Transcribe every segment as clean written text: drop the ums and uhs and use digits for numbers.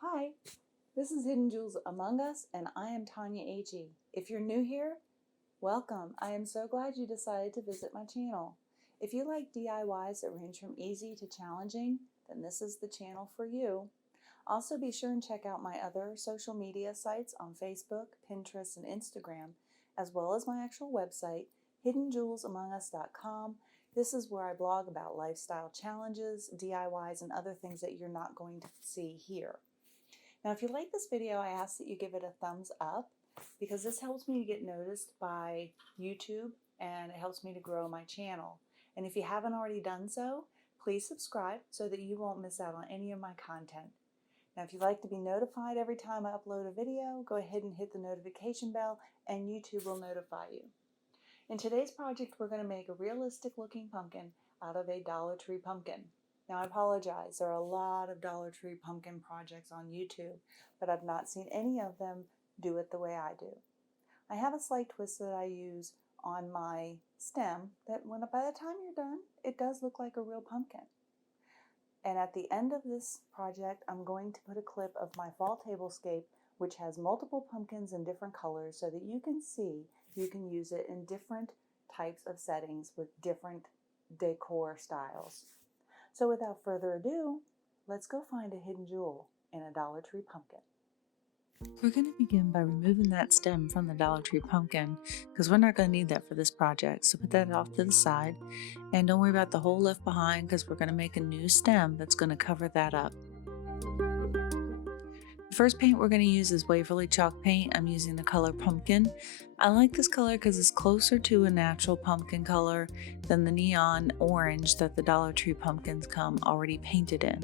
Hi, this is Hidden Jewels Among Us, and I am Tanya Agee. If you're new here, welcome. I am so glad you decided to visit my channel. If you like DIYs that range from easy to challenging, then this is the channel for you. Also, be sure and check out my other social media sites on Facebook, Pinterest, and Instagram, as well as my actual website, hiddenjewelsamongus.com. This is where I blog about lifestyle challenges, DIYs, and other things that you're not going to see here. Now, if you like this video, I ask that you give it a thumbs up because this helps me to get noticed by YouTube and it helps me to grow my channel. And if you haven't already done so, please subscribe so that you won't miss out on any of my content. Now, if you'd like to be notified every time I upload a video, go ahead and hit the notification bell and YouTube will notify you. In today's project, we're going to make a realistic looking pumpkin out of a Dollar Tree pumpkin. Now, I apologize, there are a lot of Dollar Tree pumpkin projects on YouTube, but I've not seen any of them do it the way I do. I have a slight twist that I use on my stem that by the time you're done, it does look like a real pumpkin. And at the end of this project, I'm going to put a clip of my fall tablescape, which has multiple pumpkins in different colors so that you can see you can use it in different types of settings with different decor styles. So without further ado, let's go find a hidden jewel in a Dollar Tree pumpkin. We're going to begin by removing that stem from the Dollar Tree pumpkin because we're not going to need that for this project. So put that off to the side and don't worry about the hole left behind because we're going to make a new stem that's going to cover that up. The first paint we're going to use is Waverly chalk paint. I'm using the color Pumpkin. I like this color because it's closer to a natural pumpkin color than the neon orange that the Dollar Tree pumpkins come already painted in.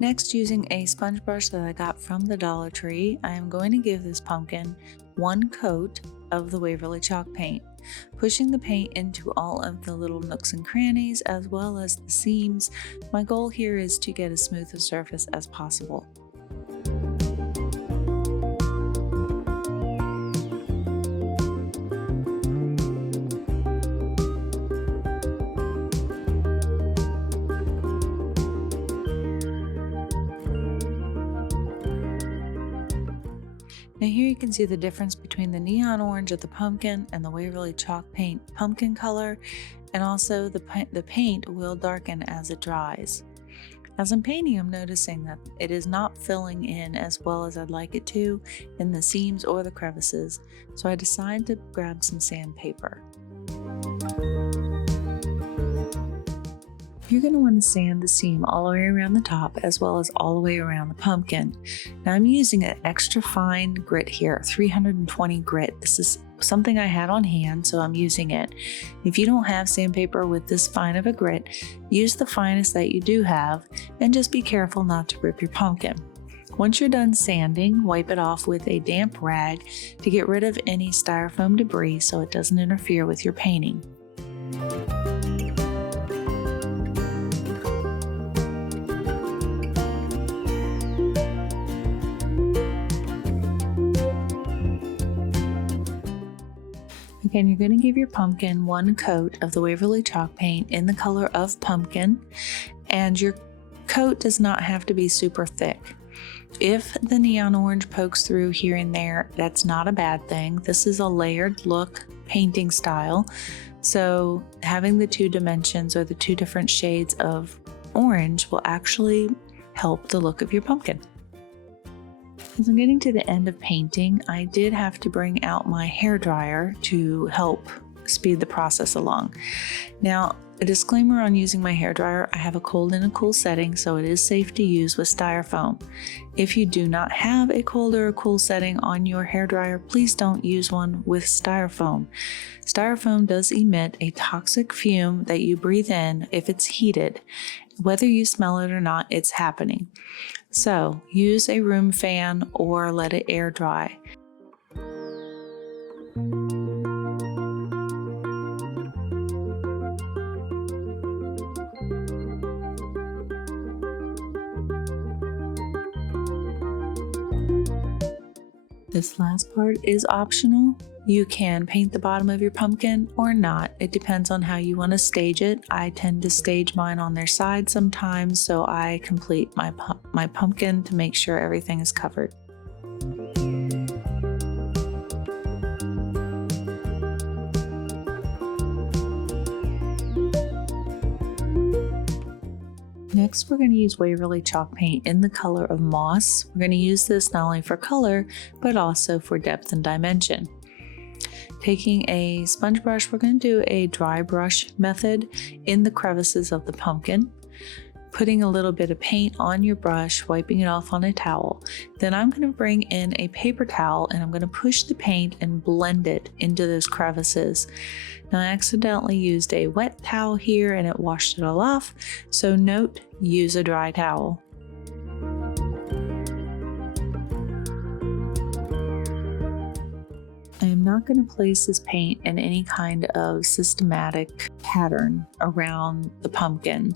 Next, using a sponge brush that I got from the Dollar Tree, I am going to give this pumpkin one coat of the Waverly chalk paint, pushing the paint into all of the little nooks and crannies as well as the seams. My goal here is to get as smooth a surface as possible. Now here you can see the difference between the neon orange of the pumpkin and the Waverly chalk paint pumpkin color, and also the paint will darken as it dries. As I'm painting, I'm noticing that it is not filling in as well as I'd like it to in the seams or the crevices, so I decided to grab some sandpaper. You're going to want to sand the seam all the way around the top as well as all the way around the pumpkin. Now I'm using an extra fine grit here, 320 grit. This is something I had on hand, so I'm using it. If you don't have sandpaper with this fine of a grit, use the finest that you do have and just be careful not to rip your pumpkin. Once you're done sanding, wipe it off with a damp rag to get rid of any styrofoam debris so it doesn't interfere with your painting. Again, you're going to give your pumpkin one coat of the Waverly chalk paint in the color of pumpkin, and your coat does not have to be super thick. If the neon orange pokes through here and there, that's not a bad thing. This is a layered look painting style, so having the two dimensions or the two different shades of orange will actually help the look of your pumpkin. As I'm getting to the end of painting, I did have to bring out my hairdryer to help speed the process along. Now, a disclaimer on using my hairdryer: I have a cold and a cool setting, so it is safe to use with styrofoam. If you do not have a cold or a cool setting on your hairdryer, please don't use one with styrofoam. Styrofoam does emit a toxic fume that you breathe in if it's heated. Whether you smell it or not, it's happening. So use a room fan or let it air dry. This last part is optional. You can paint the bottom of your pumpkin or not. It depends on how you want to stage it. I tend to stage mine on their side sometimes, so I complete my pumpkin to make sure everything is covered. Next, we're going to use Waverly chalk paint in the color of moss. We're going to use this not only for color, but also for depth and dimension. Taking a sponge brush, we're going to do a dry brush method in the crevices of the pumpkin. Putting a little bit of paint on your brush, wiping it off on a towel. Then I'm going to bring in a paper towel and I'm going to push the paint and blend it into those crevices. Now I accidentally used a wet towel here and it washed it all off, so note, use a dry towel. I am not going to place this paint in any kind of systematic pattern around the pumpkin.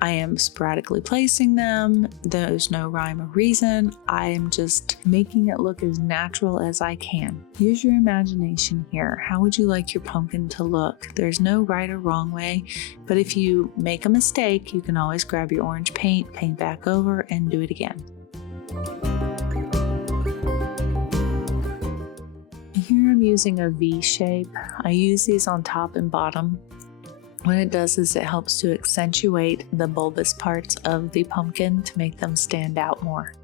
I am sporadically placing them. There's no rhyme or reason. I am just making it look as natural as I can. Use your imagination here. How would you like your pumpkin to look? There's no right or wrong way, but if you make a mistake, you can always grab your orange paint, paint back over, and do it again. Here I'm using a V shape. I use these on top and bottom. What it does is it helps to accentuate the bulbous parts of the pumpkin to make them stand out more.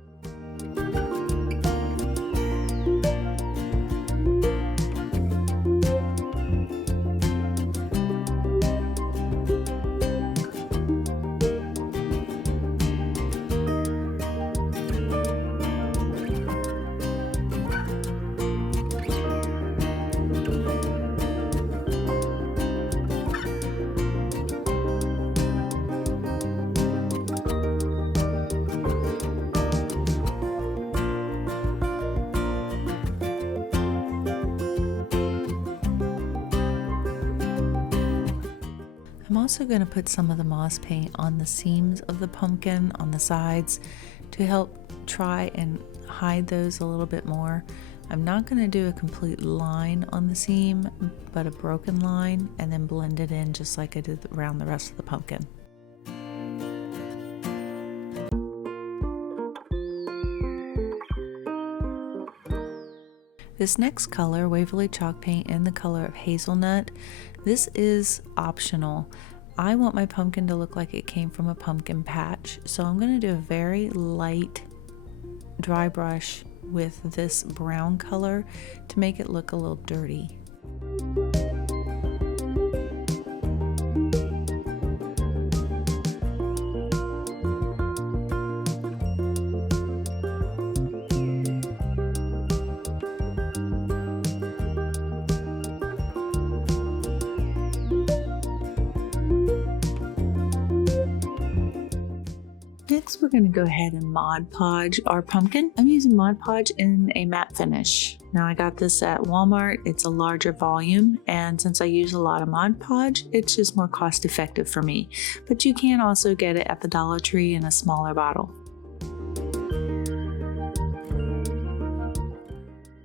I'm also going to put some of the moss paint on the seams of the pumpkin on the sides to help try and hide those a little bit more. I'm not going to do a complete line on the seam, but a broken line, and then blend it in just like I did around the rest of the pumpkin. This next color, Waverly chalk paint in the color of hazelnut, this is optional. I want my pumpkin to look like it came from a pumpkin patch, so I'm going to do a very light dry brush with this brown color to make it look a little dirty. Next, we're going to go ahead and Mod Podge our pumpkin. I'm using Mod Podge in a matte finish. Now I got this at Walmart. It's a larger volume, and since I use a lot of Mod Podge, it's just more cost effective for me. But you can also get it at the Dollar Tree in a smaller bottle.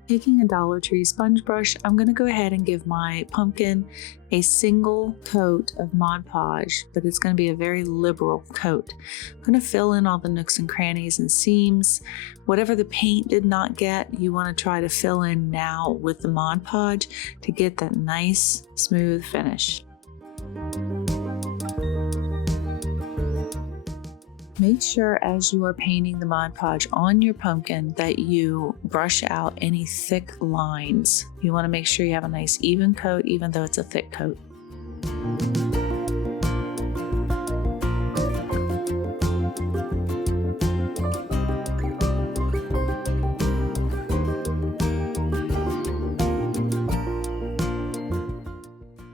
Taking a Dollar Tree sponge brush, I'm going to go ahead and give my pumpkin a single coat of Mod Podge, but it's going to be a very liberal coat. I'm going to fill in all the nooks and crannies and seams. Whatever the paint did not get, you want to try to fill in now with the Mod Podge to get that nice, smooth finish. Make sure as you are painting the Mod Podge on your pumpkin that you brush out any thick lines. You want to make sure you have a nice even coat, even though it's a thick coat.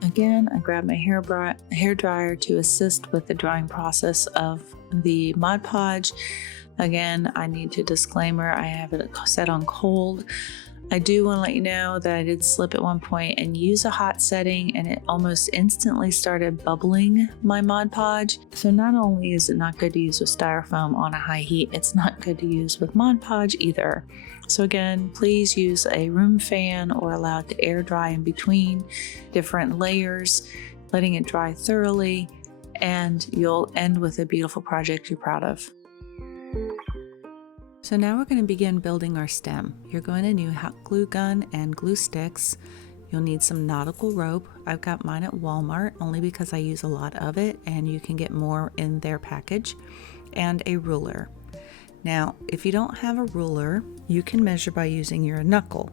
Again, I grab my hair dryer to assist with the drying process of the Mod Podge. Again, I need to disclaimer, I have it set on cold. I do want to let you know that I did slip at one point and use a hot setting, and it almost instantly started bubbling my Mod Podge. So not only is it not good to use with styrofoam on a high heat, it's not good to use with Mod Podge either. So again, please use a room fan or allow it to air dry in between different layers, letting it dry thoroughly, and you'll end with a beautiful project you're proud of. So now we're going to begin building our stem. You're going to need hot glue gun and glue sticks. You'll need some nautical rope. I've got mine at Walmart only because I use a lot of it, and you can get more in their package, and a ruler. Now, if you don't have a ruler, you can measure by using your knuckle.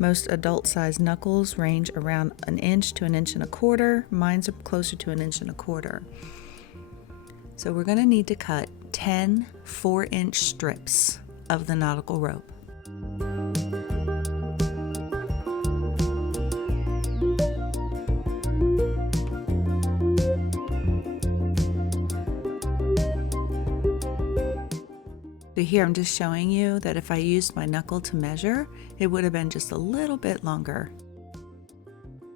Most adult-sized knuckles range around 1 inch to 1 1/4 inches. Mine's are closer to 1 1/4 inches. So we're going to need to cut 10 4-inch strips of the nautical rope. So here I'm just showing you that if I used my knuckle to measure, it would have been just a little bit longer.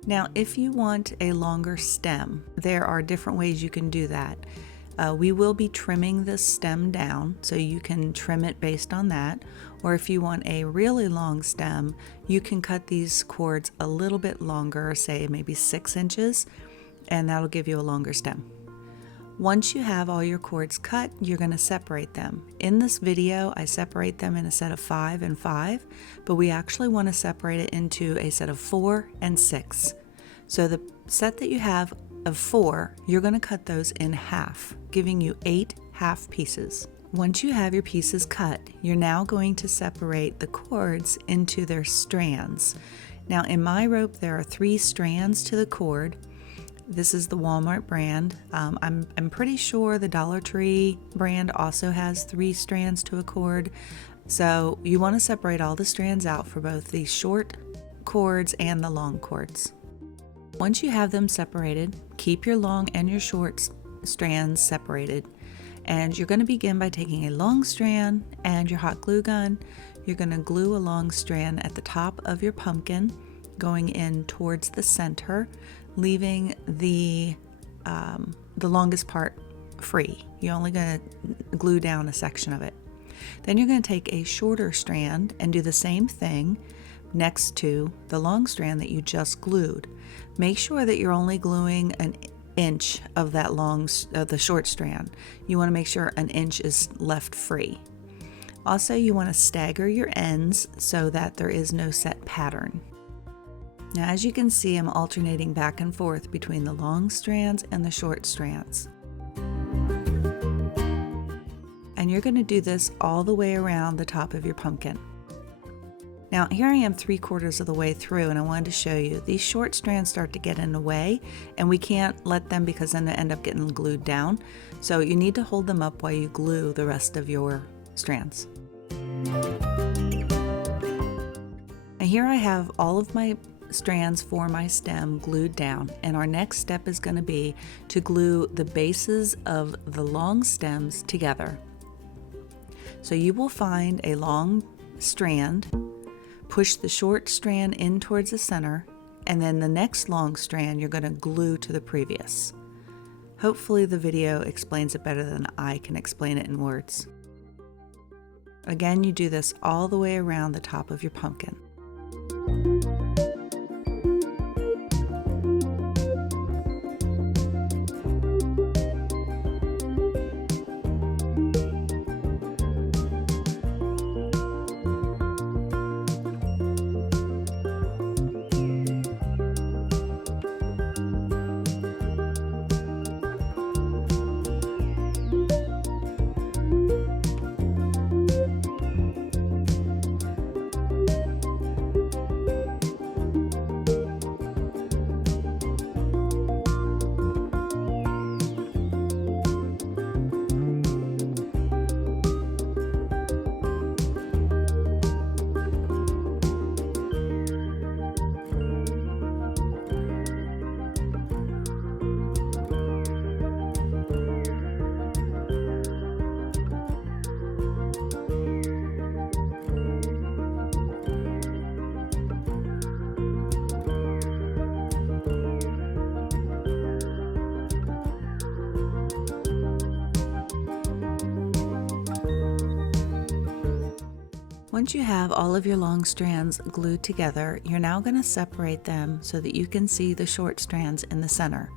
Now, if you want a longer stem, there are different ways you can do that. We will be trimming this stem down, so you can trim it based on that. Or if you want a really long stem, you can cut these cords a little bit longer, say maybe 6 inches, and that'll give you a longer stem. Once you have all your cords cut, you're going to separate them. In this video, I separate them in a set of 5 and 5, but we actually want to separate it into a set of 4 and 6. So the set that you have of 4, you're going to cut those in half, giving you 8 half pieces. Once you have your pieces cut, you're now going to separate the cords into their strands. Now in my rope, there are 3 strands to the cord. This is the Walmart brand. I'm pretty sure the Dollar Tree brand also has 3 strands to a cord. So you want to separate all the strands out for both the short cords and the long cords. Once you have them separated, keep your long and your short strands separated. And you're going to begin by taking a long strand and your hot glue gun. You're going to glue a long strand at the top of your pumpkin, going in towards the center, leaving the longest part free. You're only going to glue down a section of it. Then you're going to take a shorter strand and do the same thing next to the long strand that you just glued. Make sure that you're only gluing 1 inch of that the short strand. You want to make sure 1 inch is left free. Also, you want to stagger your ends so that there is no set pattern. Now, as you can see, I'm alternating back and forth between the long strands and the short strands. And you're going to do this all the way around the top of your pumpkin. Now, here I am 3/4 of the way through, and I wanted to show you these short strands start to get in the way, and we can't let them because then they end up getting glued down. So you need to hold them up while you glue the rest of your strands. And here I have all of my strands for my stem glued down, and our next step is going to be to glue the bases of the long stems together. So you will find a long strand, push the short strand in towards the center, and then the next long strand you're going to glue to the previous. Hopefully the video explains it better than I can explain it in words. Again, you do this all the way around the top of your pumpkin. Once you have all of your long strands glued together, you're now going to separate them so that you can see the short strands in the center.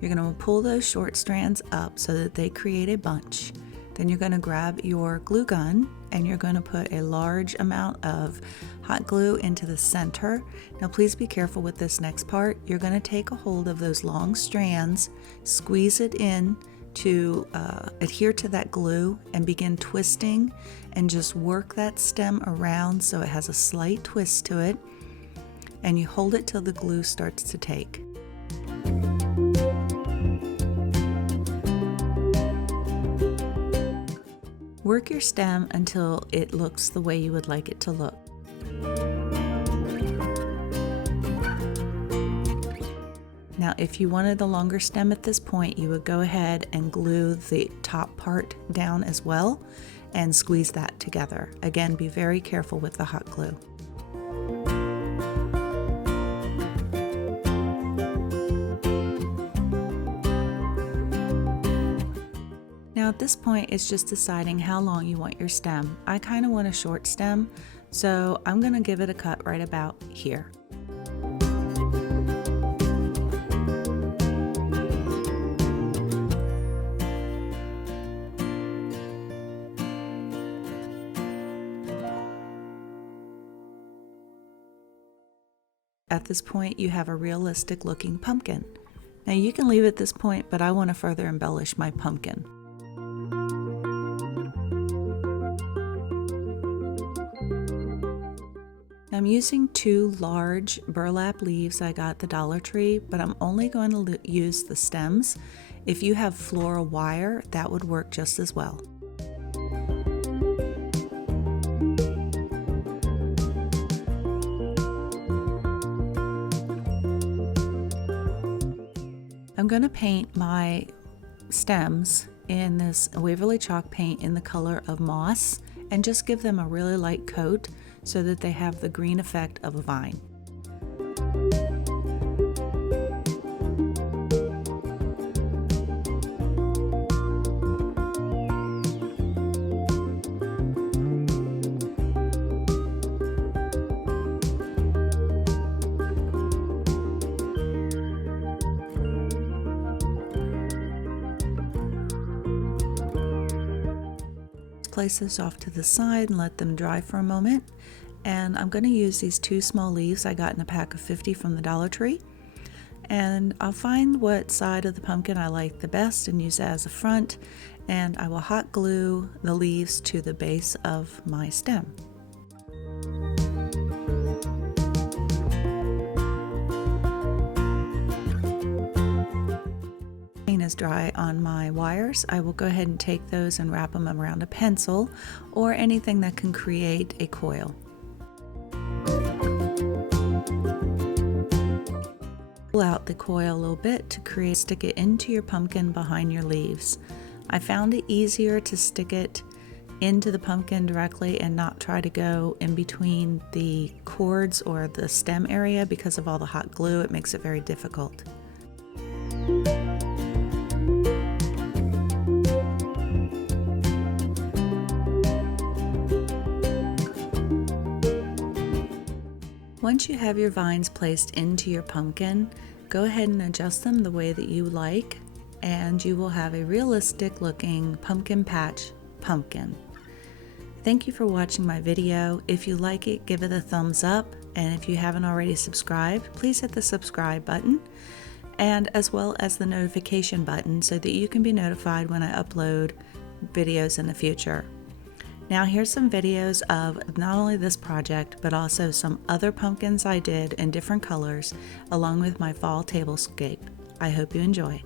You're going to pull those short strands up so that they create a bunch. Then you're going to grab your glue gun and you're going to put a large amount of hot glue into the center. Now please be careful with this next part. You're going to take a hold of those long strands, squeeze it in to adhere to that glue, and begin twisting and just work that stem around so it has a slight twist to it, and you hold it till the glue starts to take. Work your stem until it looks the way you would like it to look. Now, if you wanted a longer stem at this point, you would go ahead and glue the top part down as well and squeeze that together. Again, be very careful with the hot glue. Now at this point, it's just deciding how long you want your stem. I kind of want a short stem, so I'm going to give it a cut right about here. At this point, you have a realistic looking pumpkin. Now you can leave at this point, but I want to further embellish my pumpkin. I'm using 2 large burlap leaves I got at the Dollar Tree, but I'm only going to use the stems. If you have floral wire, that would work just as well. I'm going to paint my stems in this Waverly chalk paint in the color of moss and just give them a really light coat so that they have the green effect of a vine. Place this off to the side and let them dry for a moment. And I'm going to use these 2 small leaves I got in a pack of 50 from the Dollar Tree. And I'll find what side of the pumpkin I like the best and use that as a front. And I will hot glue the leaves to the base of my stem. Is dry on my wires, I will go ahead and take those and wrap them around a pencil or anything that can create a coil. Pull out the coil a little bit to stick it into your pumpkin behind your leaves. I found it easier to stick it into the pumpkin directly and not try to go in between the cords or the stem area because of all the hot glue. It makes it very difficult. Once you have your vines placed into your pumpkin, go ahead and adjust them the way that you like, and you will have a realistic looking pumpkin patch pumpkin. Thank you for watching my video. If you like it, give it a thumbs up, and if you haven't already subscribed, please hit the subscribe button, and as well as the notification button so that you can be notified when I upload videos in the future. Now here's some videos of not only this project, but also some other pumpkins I did in different colors, along with my fall tablescape. I hope you enjoy.